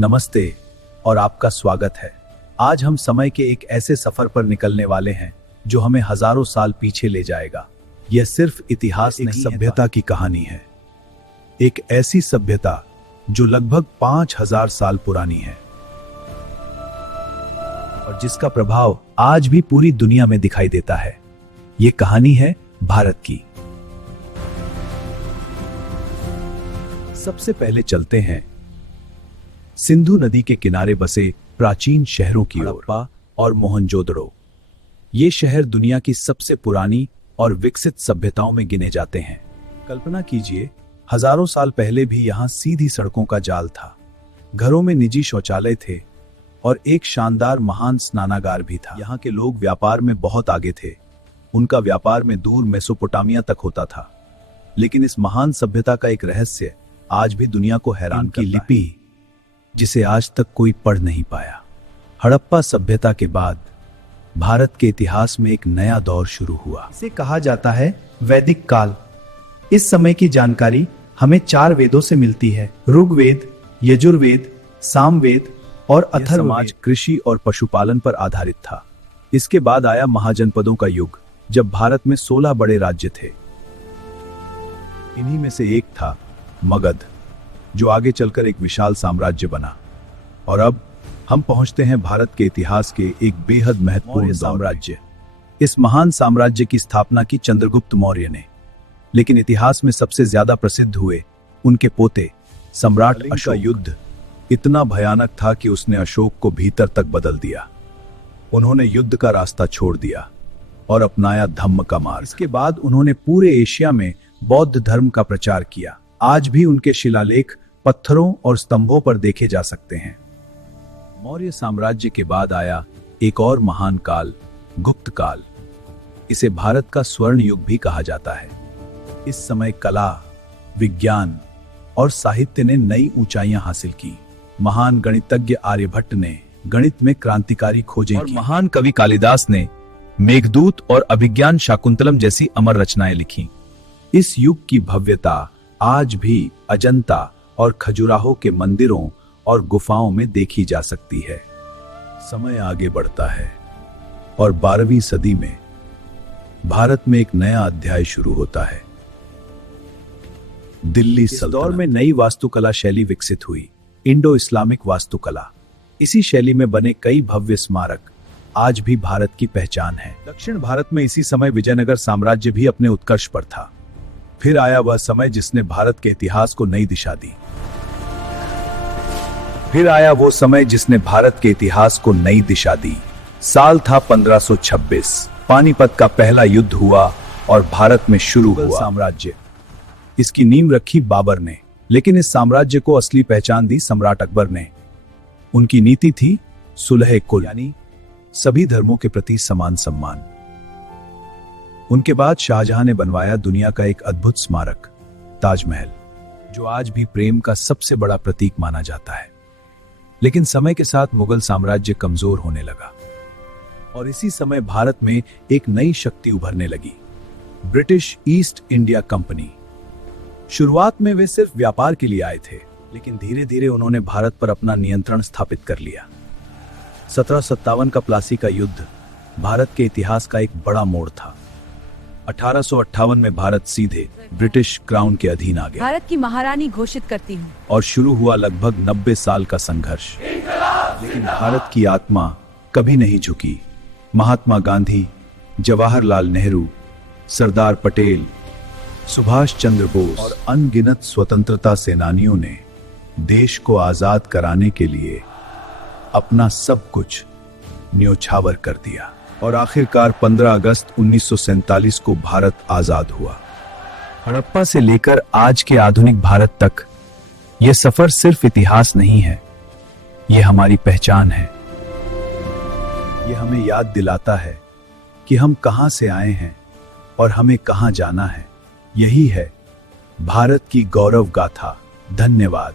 नमस्ते और आपका स्वागत है। आज हम समय के एक ऐसे सफर पर निकलने वाले हैं जो हमें हजारों साल पीछे ले जाएगा। यह सिर्फ इतिहास नहीं, सभ्यता की कहानी है। एक ऐसी सभ्यता जो लगभग 5000 साल पुरानी है और जिसका प्रभाव आज भी पूरी दुनिया में दिखाई देता है। यह कहानी है भारत की। सबसे पहले चलते हैं सिंधु नदी के किनारे बसे प्राचीन शहरों की ओर। हड़प्पा और मोहनजोदड़ो ये शहर दुनिया की सबसे पुरानी और विकसित सभ्यताओं में गिने जाते हैं। कल्पना कीजिए, हजारों साल पहले भी यहां सीधी सड़कों का जाल था, घरों में निजी शौचालय थे और एक शानदार महान स्नानागार भी था। यहाँ के लोग व्यापार में बहुत आगे थे। उनका व्यापार में दूर मेसोपोटामिया तक होता था। लेकिन इस महान सभ्यता का एक रहस्य आज भी दुनिया को हैरान करता है। लिपि जिसे आज तक कोई पढ़ नहीं पाया। हड़प्पा सभ्यता के बाद भारत के इतिहास में एक नया दौर शुरू हुआ। इसे कहा जाता है वैदिक काल। इस समय की जानकारी हमें 4 वेदों से मिलती है: ऋग्वेद, यजुर्वेद, सामवेद और अथर्ववेद। समाज कृषि और पशुपालन पर आधारित था। इसके बाद आया महाजनपदों का युग, जब भारत में 16 बड़े राज्य थे। इन्हीं में से एक था मगध, जो आगे चलकर एक विशाल साम्राज्य बना। और अब हम पहुंचते हैं भारत के इतिहास के एक बेहद महत्वपूर्ण साम्राज्य। इस महान साम्राज्य की स्थापना की चंद्रगुप्त मौर्य ने, लेकिन इतिहास में सबसे ज्यादा प्रसिद्ध हुए उनके पोते सम्राट अशोक। युद्ध इतना भयानक था कि उसने अशोक को भीतर तक बदल दिया। उन्होंने युद्ध का रास्ता छोड़ दिया और अपनाया धम्म का मार्ग। इसके बाद उन्होंने पूरे एशिया में बौद्ध धर्म का प्रचार किया। आज भी उनके शिलालेख पत्थरों और स्तंभों पर देखे जा सकते हैं। मौर्य साम्राज्य के बाद आया एक और महान काल, गुप्त काल। इसे भारत का स्वर्ण युग भी कहा जाता है। इस समय कला, विज्ञान और साहित्य ने नई ऊंचाइयां हासिल की। महान गणितज्ञ आर्यभट्ट ने गणित में क्रांतिकारी खोजें की। महान कवि कालिदास ने मेघदूत और अभिज्ञान शाकुंतलम जैसी अमर रचनाएं लिखी। इस युग की भव्यता आज भी अजंता और खजुराहो के मंदिरों और गुफाओं में देखी जा सकती है। समय आगे बढ़ता है और 12वीं सदी में भारत में एक नया अध्याय शुरू होता है। दिल्ली सल्तनत। इस दौर में नई वास्तुकला शैली विकसित हुई, इंडो इस्लामिक वास्तुकला। इसी शैली में बने कई भव्य स्मारक आज भी भारत की पहचान है। दक्षिण भारत में इसी समय विजयनगर साम्राज्य भी अपने उत्कर्ष पर था। फिर आया वह समय जिसने भारत के इतिहास को नई दिशा दी। साल था 1526। पानीपत का पहला युद्ध हुआ और भारत में शुरू हुआ साम्राज्य। इसकी नींव रखी बाबर ने, लेकिन इस साम्राज्य को असली पहचान दी सम्राट अकबर ने। उनकी नीति थी सुलह कुल, यानी सभी धर्मों के प्रति समान सम्मान। उनके बाद शाहजहां ने बनवाया दुनिया का एक अद्भुत स्मारक, ताजमहल, जो आज भी प्रेम का सबसे बड़ा प्रतीक माना जाता है। लेकिन समय के साथ मुगल साम्राज्य कमजोर होने लगा और इसी समय भारत में एक नई शक्ति उभरने लगी, ब्रिटिश ईस्ट इंडिया कंपनी। शुरुआत में वे सिर्फ व्यापार के लिए आए थे, लेकिन धीरे धीरे उन्होंने भारत पर अपना नियंत्रण स्थापित कर लिया। 1757 का प्लासी का युद्ध भारत के इतिहास का एक बड़ा मोड़ था। 1858 में भारत सीधे ब्रिटिश क्राउन के अधीन आ गया। भारत की महारानी घोषित करती हूँ। और शुरू हुआ लगभग 90 साल का संघर्ष। लेकिन भारत की आत्मा कभी नहीं झुकी। महात्मा गांधी, जवाहरलाल नेहरू, सरदार पटेल, सुभाष चंद्र बोस और अनगिनत स्वतंत्रता सेनानियों ने देश को आजाद कराने के लिए अपना सब कुछ न्योछावर कर दिया। और आखिरकार 15 अगस्त 1947 को भारत आजाद हुआ। हड़प्पा से लेकर आज के आधुनिक भारत तक यह सफर सिर्फ इतिहास नहीं है, यह हमारी पहचान है। यह हमें याद दिलाता है कि हम कहां से आए हैं और हमें कहां जाना है। यही है भारत की गौरव गाथा। धन्यवाद।